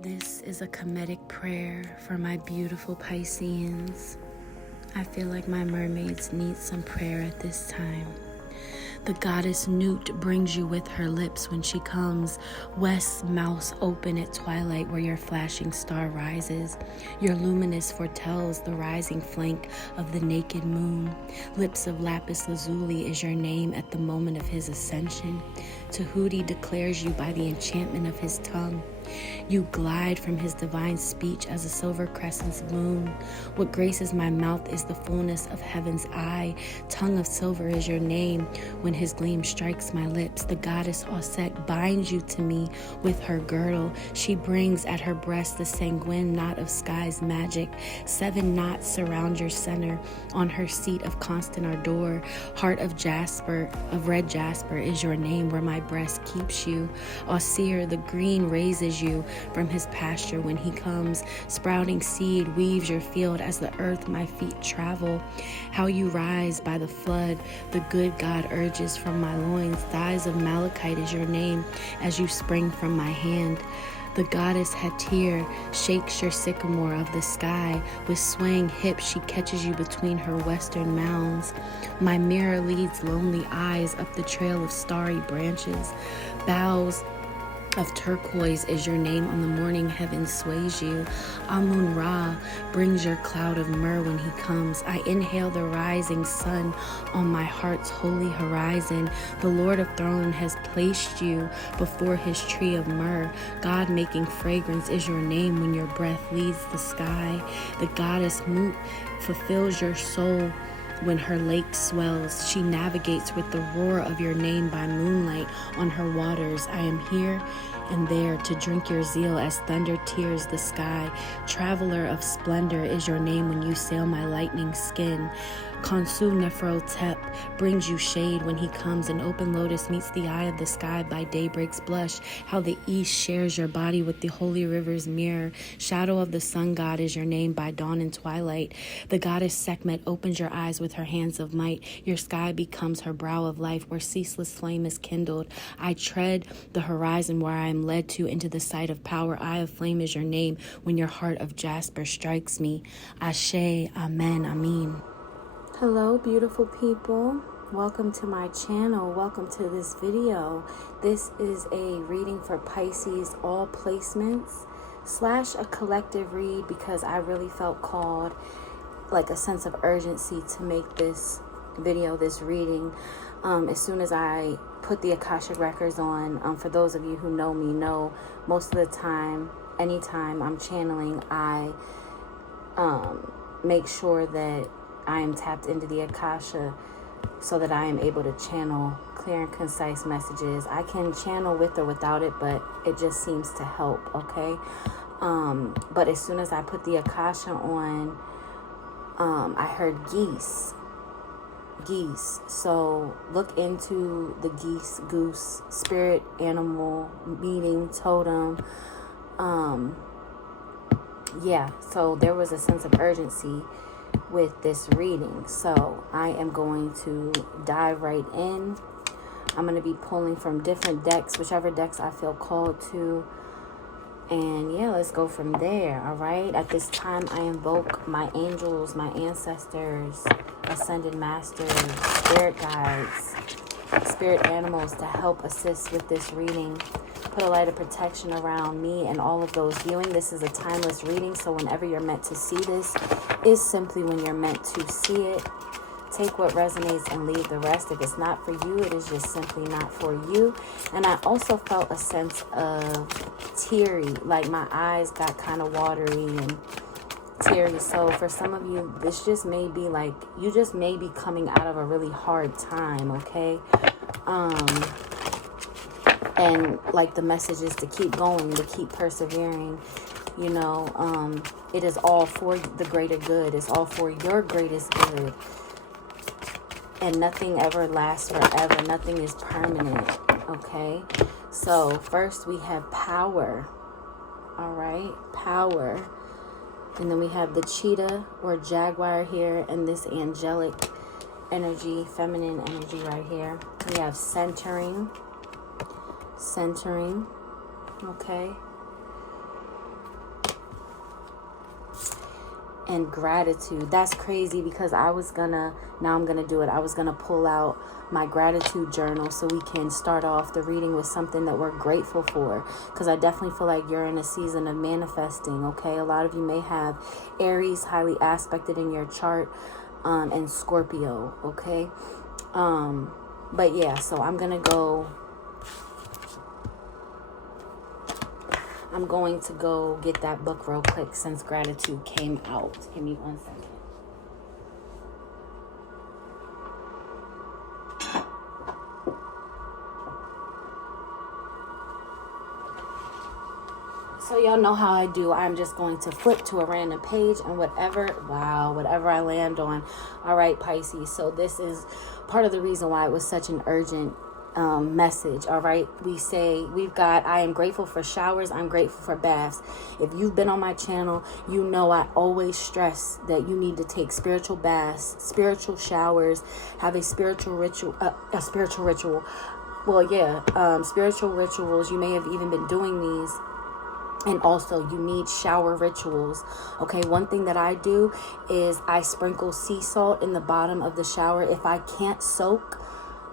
This is a comedic prayer for my beautiful Pisceans. I feel like my mermaids need some prayer at this time. The goddess Newt brings you with her lips when she comes. West's mouth open at twilight where your flashing star rises. Your luminous foretells the rising flank of the naked moon. Lips of lapis lazuli is your name at the moment of his ascension. Tahuti declares you by the enchantment of his tongue. You glide from his divine speech as a silver crescent's moon. What graces my mouth is the fullness of heaven's eye. Tongue of silver is your name when his gleam strikes my lips. The goddess Auset binds you to me with her girdle. She brings at her breast the sanguine knot of sky's magic. 7 knots surround your center. On her seat of constant ardor, heart of jasper, of red jasper is your name where my breast keeps you. Ausir, the green raises you from his pasture when he comes. Sprouting seed weaves your field as the earth my feet travel. How you rise by the flood, the good God urges from my loins. Thighs of malachite is your name as you spring from my hand. The goddess Hatir shakes your sycamore of the sky. With swaying hips, she catches you between her western mounds. My mirror leads lonely eyes up the trail of starry branches. Boughs of turquoise is your name on the morning heaven sways you. Amun-Ra brings your cloud of myrrh when he comes. I inhale the rising sun on my heart's holy horizon. The Lord of Throne has placed you before his tree of myrrh. God making fragrance is your name when your breath leads the sky. The goddess Mut fulfills your soul when her lake swells. She navigates with the roar of your name by moonlight on her waters. I am here and there to drink your zeal as thunder tears the sky. Traveler of splendor is your name when you sail my lightning skin. Khonsu Nefertotep brings you shade when he comes. An open lotus meets the eye of the sky by daybreak's blush. How the east shares your body with the holy river's mirror. Shadow of the sun god is your name by dawn and twilight. The goddess Sekhmet opens your eyes with her hands of might. Your sky becomes her brow of life where ceaseless flame is kindled. I tread the horizon where I am led to into the sight of power. Eye of flame is your name when your heart of jasper strikes me. Ashe, Amen, Amin. Hello, beautiful people. Welcome to my channel. Welcome to this video. This is a reading for Pisces, all placements / a collective read because I really felt called, like a sense of urgency to make this video, this reading. As soon as I put the Akashic Records on, for those of you who know me, know most of the time, anytime I'm channeling, I make sure that I am tapped into the Akasha so that I am able to channel clear and concise messages. I can channel with or without it, but it just seems to help, okay? But as soon as I put the Akasha on, I heard geese. So look into the goose, spirit, animal, meaning, totem. Yeah, so there was a sense of urgency with this reading, so I am going to dive right in. I'm going to be pulling from different decks, whichever decks I feel called to, and yeah, let's go from there. All right, at this time I invoke my angels, my ancestors, ascended masters, spirit guides, spirit animals to help assist with this reading. Put a light of protection around me and all of those viewing. This is a timeless reading, so whenever you're meant to see this is simply when you're meant to see it. Take what resonates and leave the rest. If it's not for you, it is just simply not for you. And I also felt a sense of teary, like my eyes got kind of watery and teary. So for some of you, this just may be like, you just may be coming out of a really hard time, okay? And like the message is to keep going, to keep persevering. You know, it is all for the greater good. It's all for your greatest good. And nothing ever lasts forever. Nothing is permanent, okay? So first we have power, all right? Power. And then we have the cheetah or jaguar here and this angelic energy, feminine energy right here. We have centering, okay? and gratitude. That's crazy because now I'm gonna do it. I was gonna pull out my gratitude journal so we can start off the reading with something that we're grateful for, because I definitely feel like you're in a season of manifesting. Okay, a lot of you may have Aries highly aspected in your chart, and Scorpio. Okay, but yeah, so I'm going to go get that book real quick since gratitude came out. Give me 1 second. So y'all know how I do. I'm just going to flip to a random page and whatever I land on. All right, Pisces. So this is part of the reason why it was such an urgent message. All right, I am grateful for showers. I'm grateful for baths. If you've been on my channel, you know I always stress that you need to take spiritual baths, spiritual showers, have a spiritual ritual. Spiritual rituals. You may have even been doing these. And also you need shower rituals. Okay, one thing that I do is I sprinkle sea salt in the bottom of the shower. If I can't soak,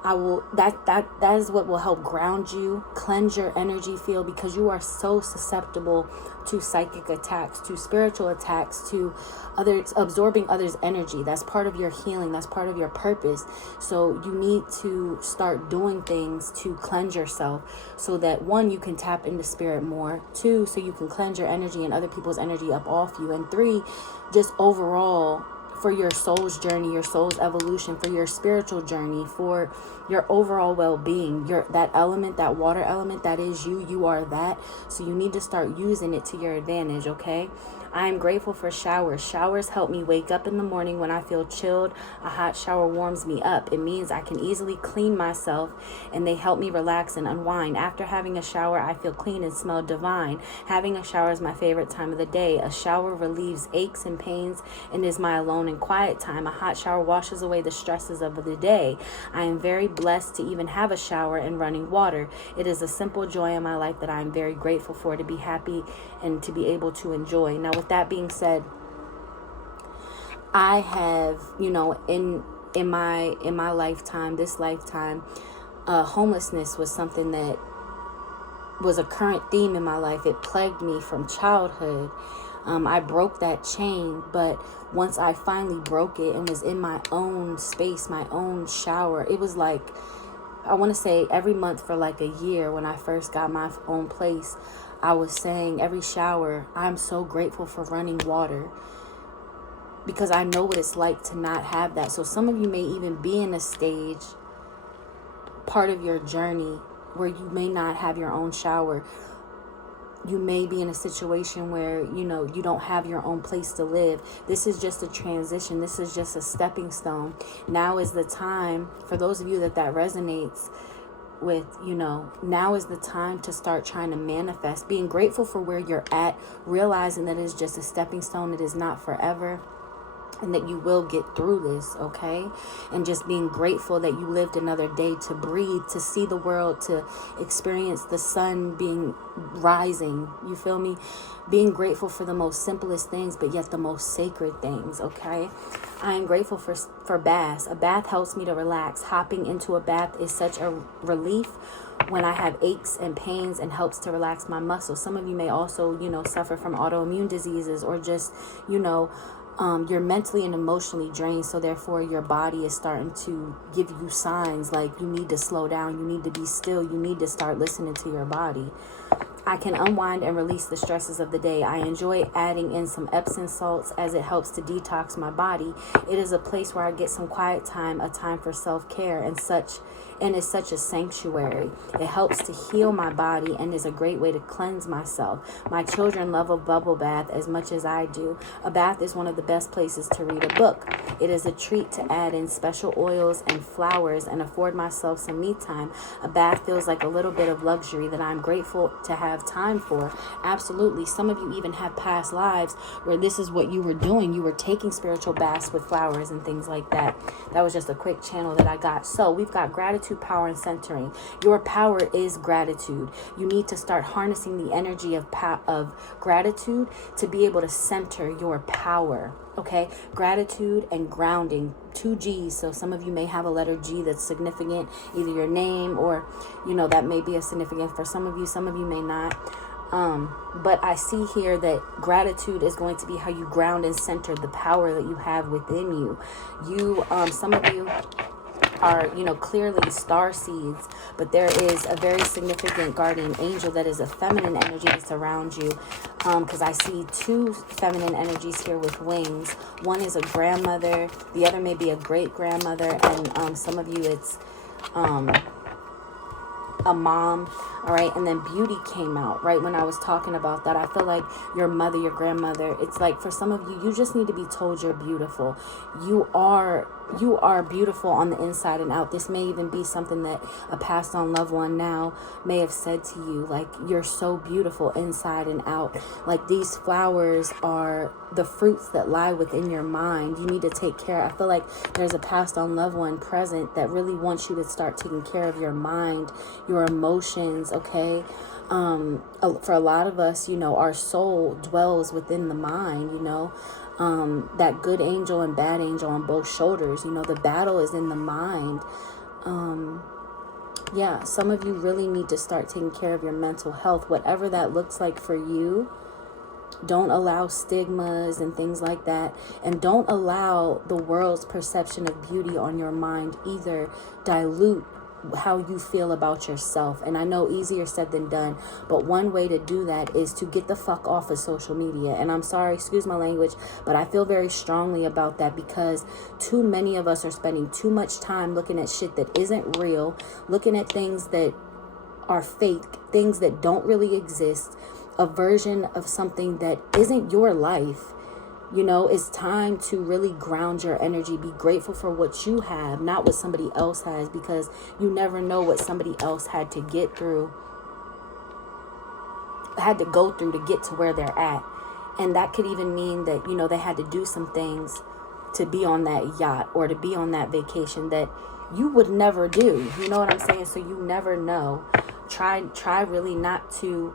I will, that is what will help ground you, cleanse your energy field, because you are so susceptible to psychic attacks, to spiritual attacks, to others, absorbing others' energy. That's part of your healing. That's part of your purpose. So you need to start doing things to cleanse yourself so that, one, you can tap into spirit more, two, so you can cleanse your energy and other people's energy up off you, and three, just overall, for your soul's journey, your soul's evolution, for your spiritual journey, for your overall well-being. That element, that water element, that is you are that. So you need to start using it to your advantage, okay? I am grateful for showers. Showers help me wake up in the morning when I feel chilled. A hot shower warms me up. It means I can easily clean myself, and they help me relax and unwind. After having a shower, I feel clean and smell divine. Having a shower is my favorite time of the day. A shower relieves aches and pains and is my alone and quiet time. A hot shower washes away the stresses of the day. I am very blessed to even have a shower and running water. It is a simple joy in my life that I am very grateful for, to be happy and to be able to enjoy. Now, with that being said, I have, in my lifetime, this lifetime, homelessness was something that was a current theme in my life. It plagued me from childhood. I broke that chain, but once I finally broke it and was in my own space, my own shower, it was like, I want to say every month for like a year when I first got my own place, I was saying every shower, I'm so grateful for running water, because I know what it's like to not have that. So some of you may even be in a stage, part of your journey, where you may not have your own shower. You may be in a situation where, you don't have your own place to live. This is just a transition. This is just a stepping stone. Now is the time, for those of you that resonates with, now is the time to start trying to manifest. Being grateful for where you're at, realizing that it's just a stepping stone. It is not forever. And that you will get through this, okay? And just being grateful that you lived another day to breathe, to see the world, to experience the sun being rising. You feel me? Being grateful for the most simplest things, but yet the most sacred things, okay? I am grateful for baths. A bath helps me to relax. Hopping into a bath is such a relief when I have aches and pains, and helps to relax my muscles. Some of you may also, suffer from autoimmune diseases, or just, you're mentally and emotionally drained, so therefore your body is starting to give you signs like you need to slow down, you need to be still, you need to start listening to your body. I can unwind and release the stresses of the day. I enjoy adding in some Epsom salts as it helps to detox my body. It is a place where I get some quiet time, a time for self-care and is such a sanctuary. It helps to heal my body and is a great way to cleanse myself. My children love a bubble bath as much as I do. A bath is one of the best places to read a book. It is a treat to add in special oils and flowers and afford myself some me time. A bath feels like a little bit of luxury that I'm grateful to have time for. Absolutely. Some of you even have past lives where this is what you were doing. You were taking spiritual baths with flowers and things like that. That was just a quick channel that I got. So we've got gratitude gratitude, power, and centering. Your power is gratitude. You need to start harnessing the energy of gratitude to be able to center your power. Okay, gratitude and grounding, 2 G's. So some of you may have a letter G that's significant, either your name or, that may be a significant for some of you may not. But I see here that gratitude is going to be how you ground and center the power that you have within you. Some of you are, clearly star seeds, but there is a very significant guardian angel that is a feminine energy that's around you. Because I see 2 feminine energies here with wings. One is a grandmother, the other may be a great grandmother, and some of you it's a mom. All right, and then beauty came out right when I was talking about that. I feel like your mother, your grandmother, it's like for some of you, you just need to be told you're beautiful. You are beautiful on the inside and out. This may even be something that a passed on loved one now may have said to you, like, you're so beautiful inside and out. Like, these flowers are the fruits that lie within your mind. You need to take care. I feel like there's a passed on loved one present that really wants you to start taking care of your mind, your emotions. Okay. For a lot of us, our soul dwells within the mind, that good angel and bad angel on both shoulders. The battle is in the mind. Some of you really need to start taking care of your mental health, whatever that looks like for you. Don't allow stigmas and things like that. And don't allow the world's perception of beauty on your mind either dilute how you feel about yourself. And I know easier said than done, but one way to do that is to get the fuck off of social media. And I'm sorry, excuse my language, but I feel very strongly about that because too many of us are spending too much time looking at shit that isn't real, looking at things that are fake, things that don't really exist, a version of something that isn't your life. It's time to really ground your energy. Be grateful for what you have, not what somebody else has, because you never know what somebody else had to go through to get to where they're at. And that could even mean that, they had to do some things to be on that yacht or to be on that vacation that you would never do. You know what I'm saying? So you never know. Try really not to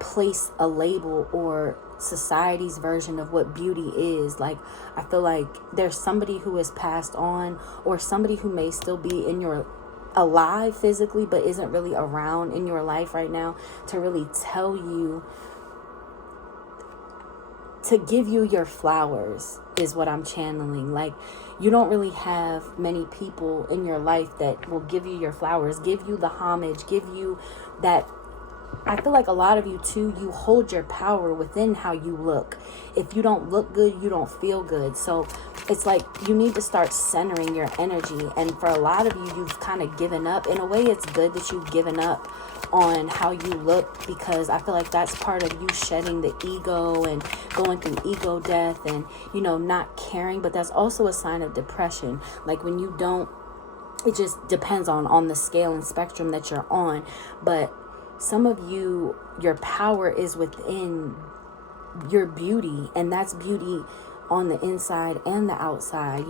place a label or society's version of what beauty is. Like, I feel like there's somebody who has passed on, or somebody who may still be alive physically but isn't really around in your life right now to really tell you, to give you your flowers is what I'm channeling. Like, you don't really have many people in your life that will give you your flowers, give you the homage, give you that. I feel like a lot of you too, you hold your power within how you look. If you don't look good, you don't feel good. So it's like you need to start centering your energy. And for a lot of you, you've kind of given up. In a way, it's good that you've given up on how you look, because I feel like that's part of you shedding the ego and going through ego death and, not caring. But that's also a sign of depression. Like when you don't, it just depends on the scale and spectrum that you're on. But some of you, your power is within your beauty, and that's beauty on the inside and the outside,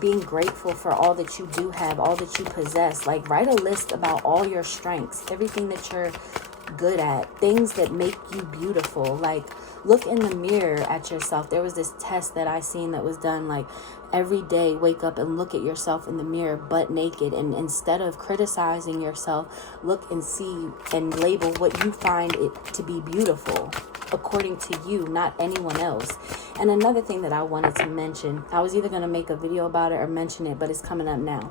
being grateful for all that you do have, all that you possess. Like, write a list about all your strengths, everything that you're good at, things that make you beautiful. Like, look in the mirror at yourself. There was this test that I seen that was done, like, every day, wake up and look at yourself in the mirror butt naked, and instead of criticizing yourself, look and see and label what you find it to be beautiful according to you, not anyone else. And another thing that I wanted to mention, I was either going to make a video about it or mention it, but it's coming up now.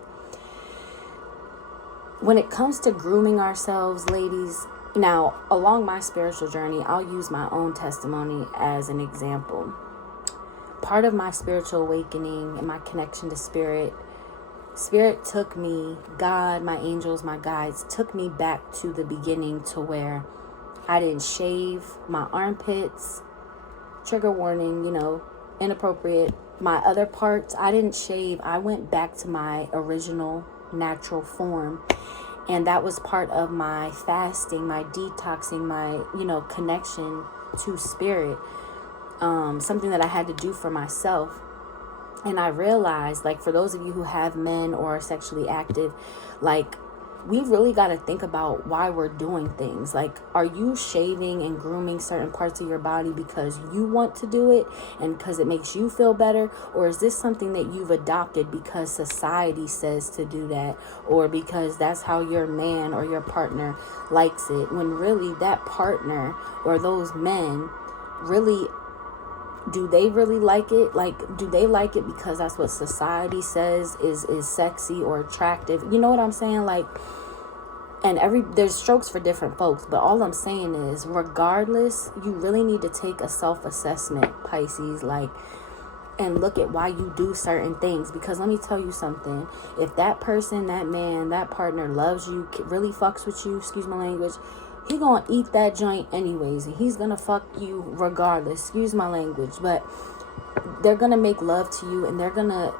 When it comes to grooming ourselves, ladies, now along my spiritual journey, I'll use my own testimony as an example. Part of my spiritual awakening and my connection to spirit took me, God, my angels, my guides, took me back to the beginning, to where I didn't shave my armpits, trigger warning, inappropriate. My other parts, I didn't shave. I went back to my original natural form. And that was part of my fasting, my detoxing, my, connection to spirit. Something that I had to do for myself. And I realized, like, for those of you who have men or are sexually active, like, we really got to think about why we're doing things. Like, are you shaving and grooming certain parts of your body because you want to do it and because it makes you feel better? Or is this something that you've adopted because society says to do that, or because that's how your man or your partner likes it, when really that partner or those men really, do they really like it? Like, do they like it because that's what society says is sexy or attractive? You know what I'm saying? Like, and there's strokes for different folks, but all I'm saying is, regardless, you really need to take a self-assessment, Pisces, like, and look at why you do certain things. Because let me tell you something, if that person, that man, that partner loves you, really fucks with you, excuse my language, he gonna eat that joint anyways, and he's gonna fuck you regardless, excuse my language, but they're gonna make love to you, and they're gonna,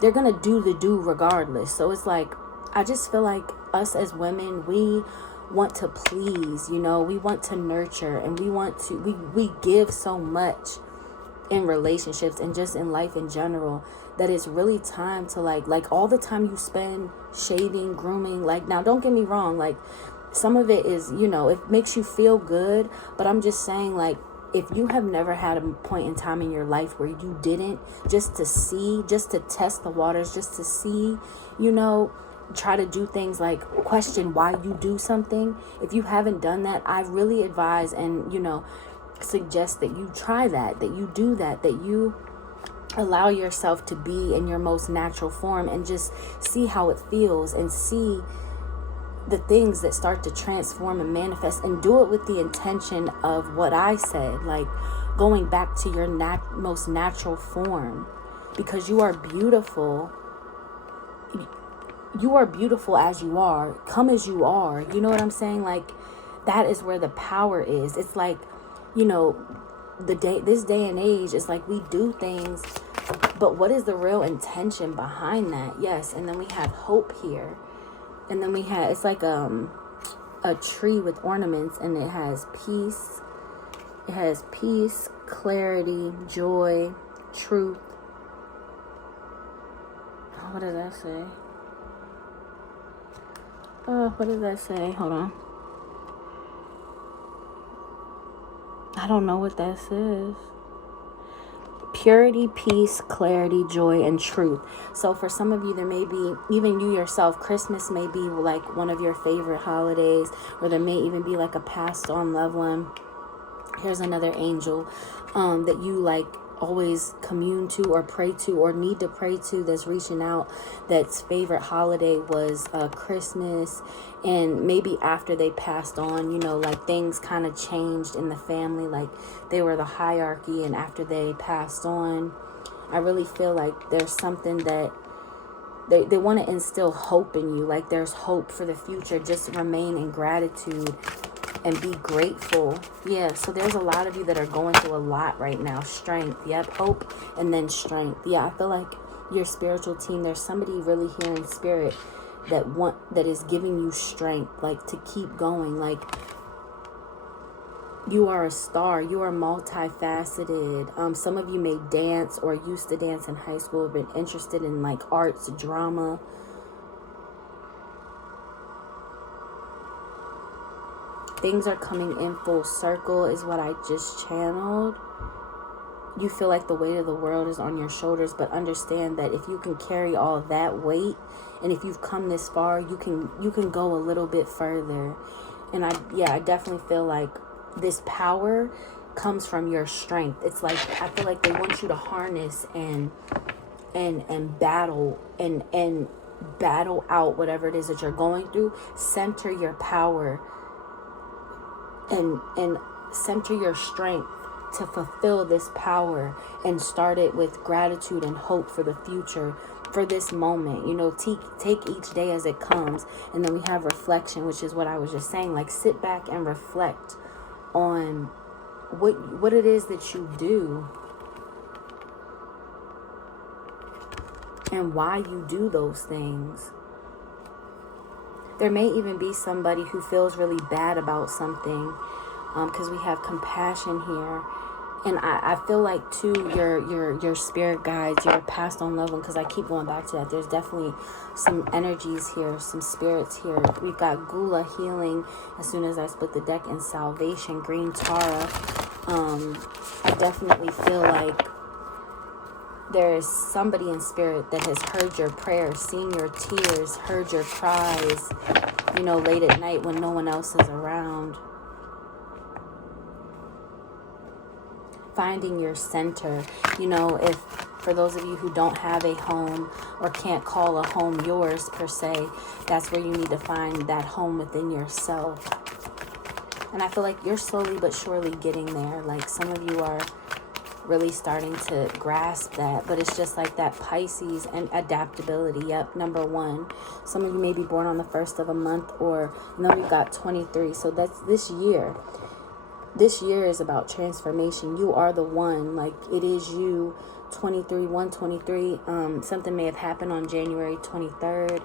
they're gonna do the do regardless. So it's like, I just feel like us as women, we want to please, we want to nurture, and we give so much in relationships and just in life in general, that it's really time to like all the time you spend shaving, grooming, like, now don't get me wrong, like, some of it is, it makes you feel good, but I'm just saying, like, if you have never had a point in time in your life where you didn't, just to test the waters, just to see, try to do things, like question why you do something. If you haven't done that, I really advise and, suggest that you try that you do that you allow yourself to be in your most natural form and just see how it feels, and see the things that start to transform and manifest, and do it with the intention of what I said, like going back to your most natural form, because you are beautiful. You are beautiful as you are. Come as you are. You know what I'm saying? Like, that is where the power is. It's like, this day and age is like, we do things, but what is the real intention behind that? Yes. And then we have hope here. And then it's like a tree with ornaments, and it has peace. It has peace, clarity, joy, truth. What does that say? What does that say? Hold on. I don't know what that says. Purity, peace, clarity, joy, and truth. So for some of you, there may be, even you yourself, Christmas may be like one of your favorite holidays, or there may even be like a passed on loved one. Here's another angel that you like always commune to or pray to or need to pray to, that's reaching out, that's favorite holiday was Christmas. And maybe after they passed on, like things kind of changed in the family, like they were the hierarchy, and after they passed on, I really feel like there's something that they want to instill hope in you, like there's hope for the future. Just remain in gratitude and be grateful. Yeah, so there's a lot of you that are going through a lot right now. Strength, yep, hope, and then strength. Yeah, I feel like your spiritual team, there's somebody really here in spirit that is giving you strength, like to keep going. Like, you are a star. You are multifaceted. Some of you may dance or used to dance in high school, have been interested in like arts, drama. Things are coming in full circle is what I just channeled. You feel like the weight of the world is on your shoulders, but understand that if you can carry all that weight, and if you've come this far, you can go a little bit further. And I definitely feel like this power comes from your strength. It's like, I feel like they want you to harness and battle and battle out whatever it is that you're going through. Center your power and center your strength to fulfill this power, and start it with gratitude and hope for the future, for this moment. Take each day as it comes. And then we have reflection, which is what I was just saying, like sit back and reflect on what it is that you do and why you do those things. There may even be somebody who feels really bad about something, because we have compassion here. And I feel like too, your spirit guides, your passed on loved one, because I keep going back to that. There's definitely some energies here, some spirits here. We've got Gula, healing, as soon as I split the deck, and salvation, green Tara. I definitely feel like there is somebody in spirit that has heard your prayers, seen your tears, heard your cries, you know, late at night when no one else is around. Finding your center, you know, if for those of you who don't have a home or can't call a home yours per se, that's where you need to find that home within yourself. And I feel like you're slowly but surely getting there. Like some of you are really starting to grasp that, but it's just like that Pisces and adaptability. Yep, number one. Some of you may be born on the first of a month, or no, we've got 23. So that's this year. This year is about transformation. You are the one. Like, it is you. 23, 123. Something may have happened on January 23rd.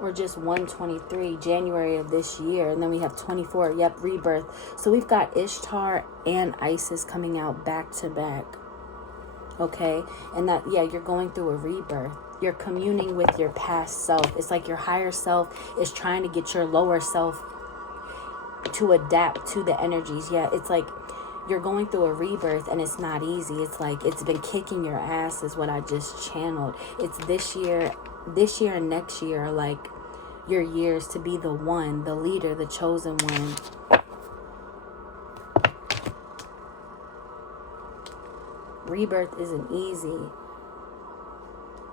Or just 123, January of this year. And then we have 24. Yep, rebirth. So we've got Ishtar and Isis coming out back to back. Okay? And that, yeah, you're going through a rebirth. You're communing with your past self. It's like your higher self is trying to get your lower self to adapt to the energies. Yeah, it's like you're going through a rebirth, and it's not easy. It's like it's been kicking your ass is what I just channeled. It's this year and next year are like your years to be the one, the leader, the chosen one. Rebirth isn't easy.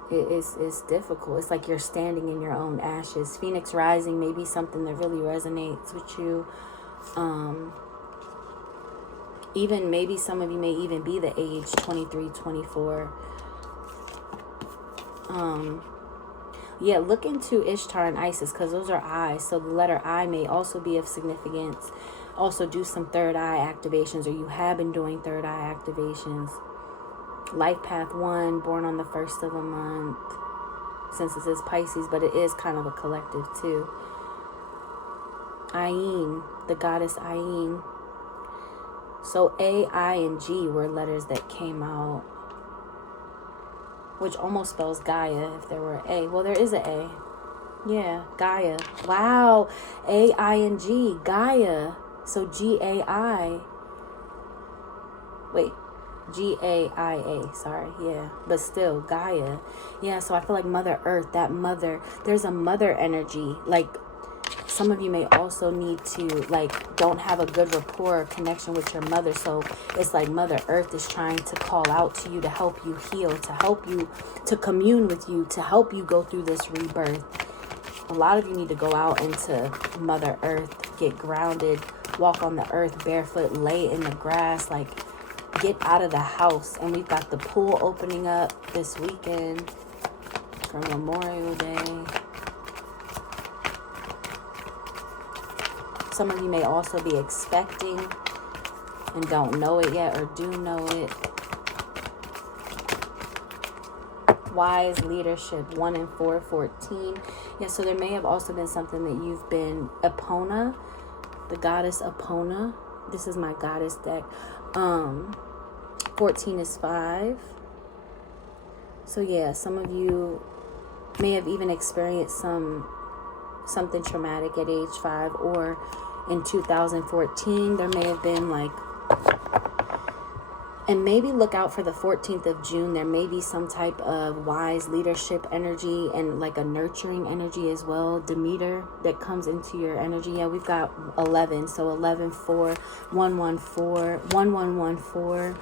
It's difficult. It's like you're standing in your own ashes. Phoenix rising may be something that really resonates with you. Even maybe some of you may even be the age 23, 24. Yeah, look into Ishtar and Isis, because those are eyes. So the letter I may also be of significance. Also do some third eye activations, or you have been doing third eye activations. Life path 1, born on the first of a month, since this is Pisces, but it is kind of a collective too. Ayin, the goddess Ayin. So A, I, and G were letters that came out, which almost spells Gaia if there were A. Well, there is an A. Yeah, Gaia. Wow. A, I, and G, Gaia. So G-A-I. Wait. G-A-I-A, sorry, yeah, but still, Gaia. Yeah, so I feel like Mother Earth, that mother, there's a mother energy. Like, some of you may also need to, like, don't have a good rapport or connection with your mother, so it's like Mother Earth is trying to call out to you to help you heal, to help you, to commune with you, to help you go through this rebirth. A lot of you need to go out into Mother Earth, get grounded, walk on the earth barefoot, lay in the grass, like, get out of the house. And we've got the pool opening up this weekend for Memorial Day. Some of you may also be expecting and don't know it yet, or do know it. Wise leadership 1 and 4, 14. Yeah, so there may have also been something that you've been Epona, the goddess Epona. This is my goddess deck. 14 is 5. So yeah, some of you may have even experienced something traumatic at age 5, or in 2014 there may have been like, and maybe look out for the 14th of June. There may be some type of wise leadership energy and like a nurturing energy as well. Demeter that comes into your energy. Yeah, we've got 11. So 11, 4, 114, 1114.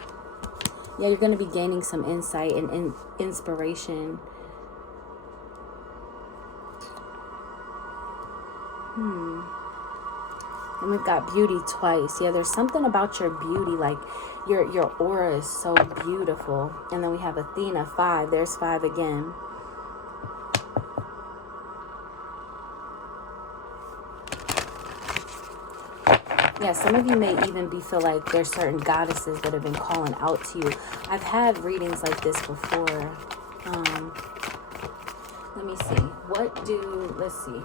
Yeah, you're going to be gaining some insight and inspiration. And we've got beauty twice. Yeah, there's something about your beauty, like your aura is so beautiful. And then we have Athena, 5. There's 5 again. Yeah, some of you may even feel like there's certain goddesses that have been calling out to you. I've had readings like this before. Let me see. Let's see.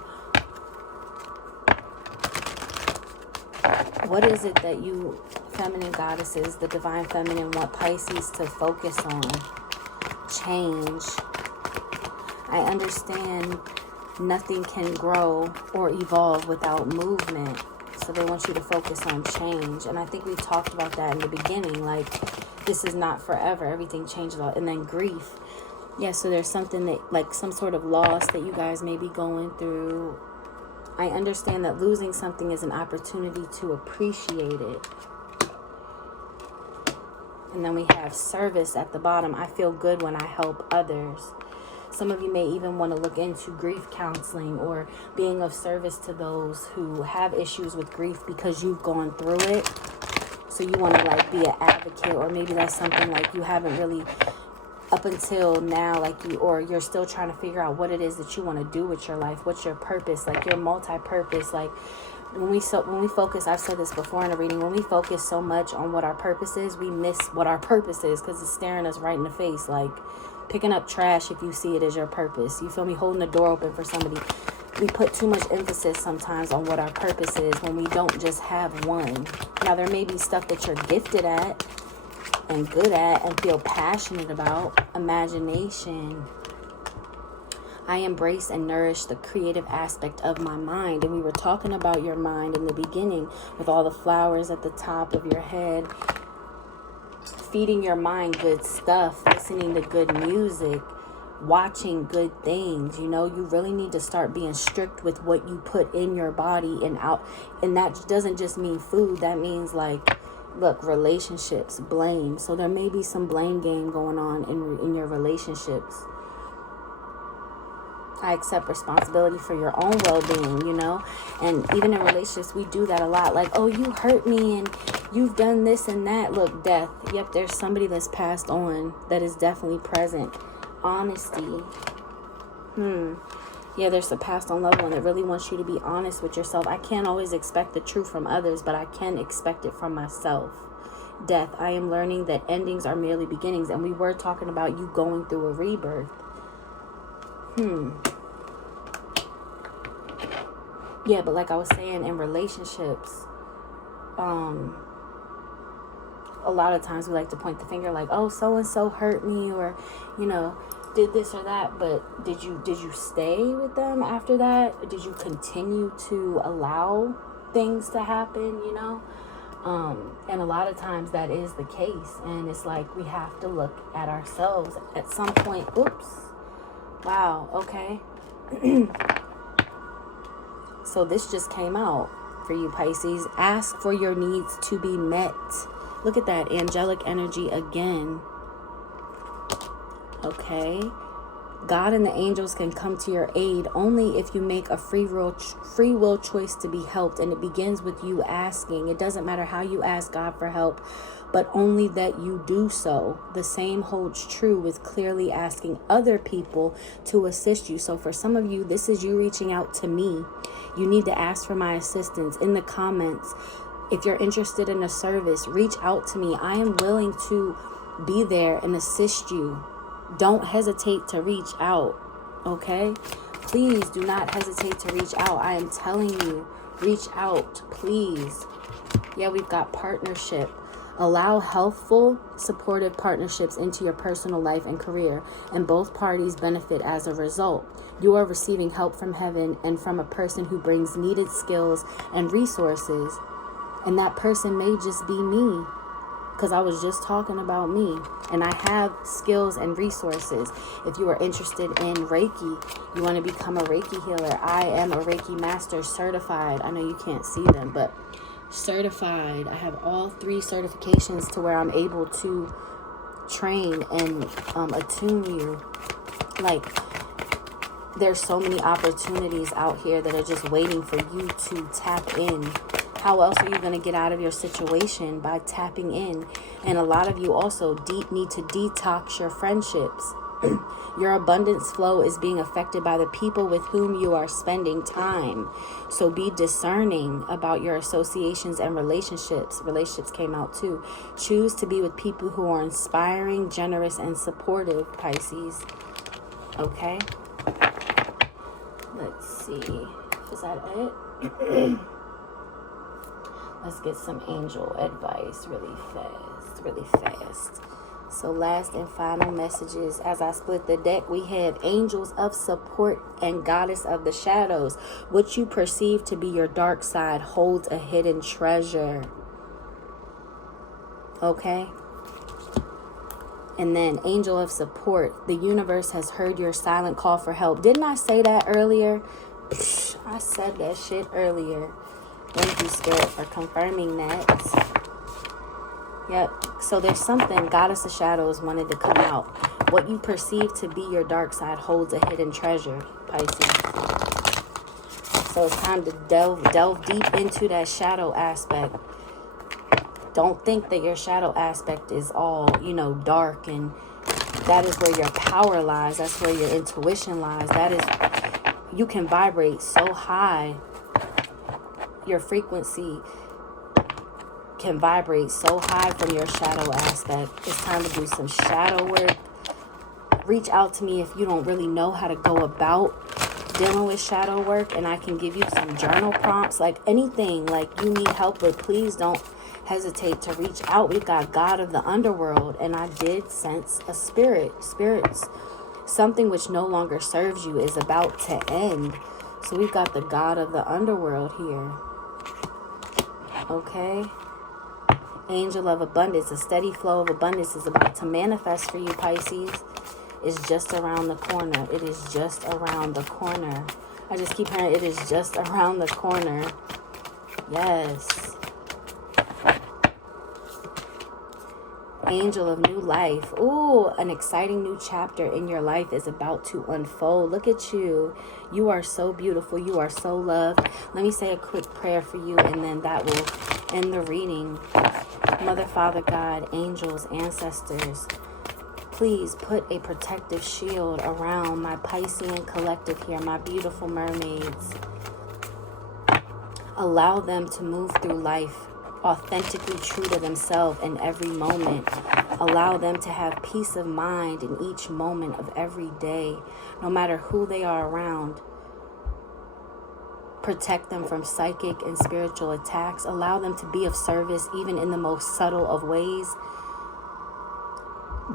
What is it that you feminine goddesses, the divine feminine, want Pisces to focus on? Change. I understand nothing can grow or evolve without movement. So they want you to focus on change. And I think we talked about that in the beginning. Like, this is not forever. Everything changes. And then grief. Yeah, so there's something that, like, some sort of loss that you guys may be going through. I understand that losing something is an opportunity to appreciate it. And then we have service at the bottom. I feel good when I help others. Some of you may even want to look into grief counseling or being of service to those who have issues with grief because you've gone through it. So you want to, like, be an advocate, or maybe that's something like you haven't really up until now, like you're still trying to figure out what it is that you want to do with your life. What's your purpose? Like, you're multi-purpose. Like, when we focus, I've said this before in a reading, when we focus so much on what our purpose is, we miss what our purpose is, because it's staring us right in the face. Like picking up trash, if you see it as your purpose, you feel me? Holding the door open for somebody. We put too much emphasis sometimes on what our purpose is when we don't just have one. Now, there may be stuff that you're gifted at and good at and feel passionate about. Imagination. I embrace and nourish the creative aspect of my mind. And we were talking about your mind in the beginning with all the flowers at the top of your head. Feeding your mind good stuff, listening to good music, watching good things. You know, you really need to start being strict with what you put in your body and out. And that doesn't just mean food. That means, like, look, relationships, blame. So there may be some blame game going on in your relationships. I accept responsibility for your own well-being, you know. And even in relationships, we do that a lot. Like, oh, you hurt me and you've done this and that. Look, death. Yep, there's somebody that's passed on that is definitely present. Honesty. Yeah, there's a passed on loved one that really wants you to be honest with yourself. I can't always expect the truth from others, but I can expect it from myself. Death. I am learning that endings are merely beginnings. And we were talking about you going through a rebirth. Yeah, but like I was saying, in relationships, a lot of times we like to point the finger like, oh, so-and-so hurt me, or, you know, did this or that. But did you stay with them after that? Did you continue to allow things to happen, you know? And a lot of times that is the case. And it's like we have to look at ourselves at some point. Oops. Wow. Okay. So this just came out for you, Pisces. Ask for your needs to be met. Look at that angelic energy again. Okay. God and the angels can come to your aid only if you make a free will choice to be helped. And it begins with you asking. It doesn't matter how you ask God for help, but only that you do so. The same holds true with clearly asking other people to assist you. So for some of you, this is you reaching out to me. You need to ask for my assistance in the comments. If you're interested in a service, reach out to me. I am willing to be there and assist you. Don't hesitate to reach out, okay? Please do not hesitate to reach out. I am telling you, reach out, please. Yeah, we've got partnership. Allow healthful, supportive partnerships into your personal life and career, and both parties benefit as a result. You are receiving help from heaven and from a person who brings needed skills and resources, and that person may just be me. Because I was just talking about me, and I have skills and resources. If you are interested in Reiki, you want to become a Reiki healer, I am a Reiki master certified. I know you can't see them, but certified. I have all 3 certifications to where I'm able to train and attune you. Like, there's so many opportunities out here that are just waiting for you to tap in. How else are you going to get out of your situation? By tapping in. And a lot of you also need to detox your friendships. Your abundance flow is being affected by the people with whom you are spending time. So be discerning about your associations and relationships. Relationships came out too. Choose to be with people who are inspiring, generous, and supportive, Pisces. Okay. Let's see. Is that it? Let's get some angel advice really fast. So last and final messages. As I split the deck, we have angels of support and goddess of the shadows. What you perceive to be your dark side holds a hidden treasure. Okay? And then angel of support. The universe has heard your silent call for help. Didn't I say that earlier? I said that shit earlier. Thank you, Spirit, for confirming that. Yep. So there's something Goddess of Shadows wanted to come out. What you perceive to be your dark side holds a hidden treasure, Pisces. So it's time to delve deep into that shadow aspect. Don't think that your shadow aspect is all, dark, and that is where your power lies. That's where your intuition lies. That is, you can vibrate so high. Your frequency can vibrate so high from your shadow aspect. It's time to do some shadow work. Reach out to me if you don't really know how to go about dealing with shadow work, and I can give you some journal prompts, like anything like you need help with. Please don't hesitate to reach out. We've got God of the underworld, and I did sense a spirits. Something which no longer serves you is about to end. So we've got the God of the underworld here. Okay. Angel of abundance. A steady flow of abundance is about to manifest for you, Pisces. It's just around the corner. It is just around the corner. I just keep hearing it is just around the corner. Yes. Angel of new life. Ooh, an exciting new chapter in your life is about to unfold. Look at you. You are so beautiful. You are so loved. Let me say a quick prayer for you, and then that will end the reading. Mother, Father, God, angels, ancestors, please put a protective shield around my Piscean collective here, my beautiful mermaids. Allow them to move through life authentically true to themselves in every moment. Allow them to have peace of mind in each moment of every day, no matter who they are around. Protect them from psychic and spiritual attacks. Allow them to be of service even in the most subtle of ways.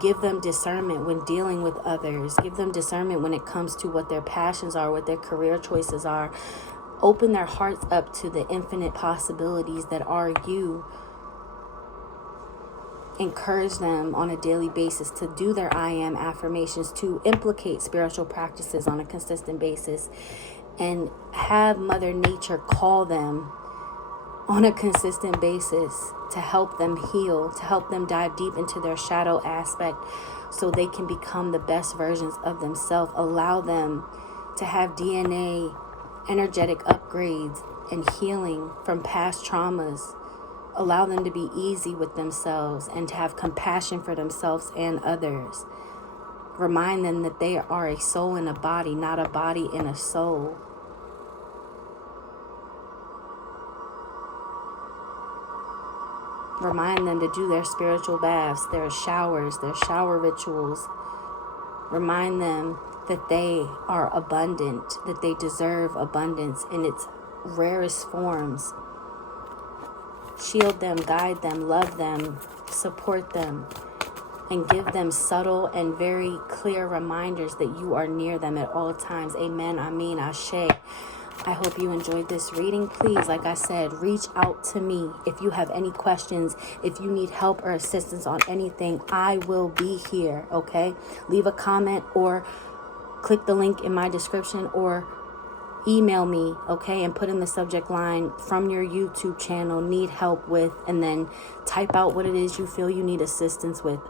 Give them discernment when dealing with others. Give them discernment when it comes to what their passions are, what their career choices are. Open their hearts up to the infinite possibilities that are you. Encourage them on a daily basis to do their I am affirmations, to implicate spiritual practices on a consistent basis, and have Mother Nature call them on a consistent basis to help them heal, to help them dive deep into their shadow aspect so they can become the best versions of themselves. Allow them to have DNA energetic upgrades and healing from past traumas. Allow them to be easy with themselves and to have compassion for themselves and others. Remind them that they are a soul in a body, not a body in a soul. Remind them to do their spiritual baths, their showers, their shower rituals. Remind them that they are abundant, that they deserve abundance in its rarest forms. Shield them, guide them, love them, support them, and give them subtle and very clear reminders that you are near them at all times. Amen, Amin, Ashe. I hope you enjoyed this reading. Please, like I said, reach out to me if you have any questions. If you need help or assistance on anything, I will be here, okay? Leave a comment or click the link in my description or email me, okay? And put in the subject line, from your YouTube channel, need help with, and then type out what it is you feel you need assistance with.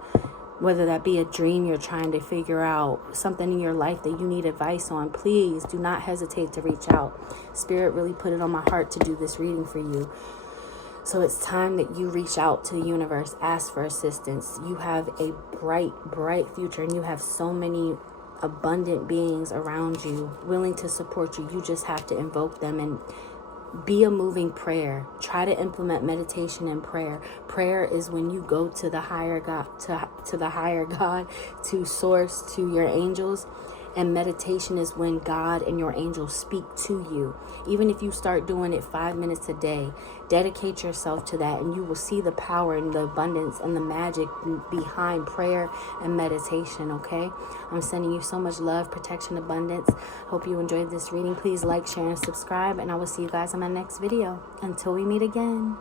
Whether that be a dream you're trying to figure out, something in your life that you need advice on, please do not hesitate to reach out. Spirit really put it on my heart to do this reading for you. So it's time that you reach out to the universe, ask for assistance. You have a bright, bright future, and you have so many abundant beings around you willing to support you. You just have to invoke them and be a moving prayer. Try to implement meditation and prayer. Prayer is when you go to the higher God, to the higher God, to source, to your angels, And meditation is when God and your angels speak to you. Even if you start doing it 5 minutes a day, dedicate yourself to that, and you will see the power and the abundance and the magic behind prayer and meditation, okay? I'm sending you so much love, protection, abundance. Hope you enjoyed this reading. Please like, share, and subscribe, and I will see you guys on my next video. Until we meet again.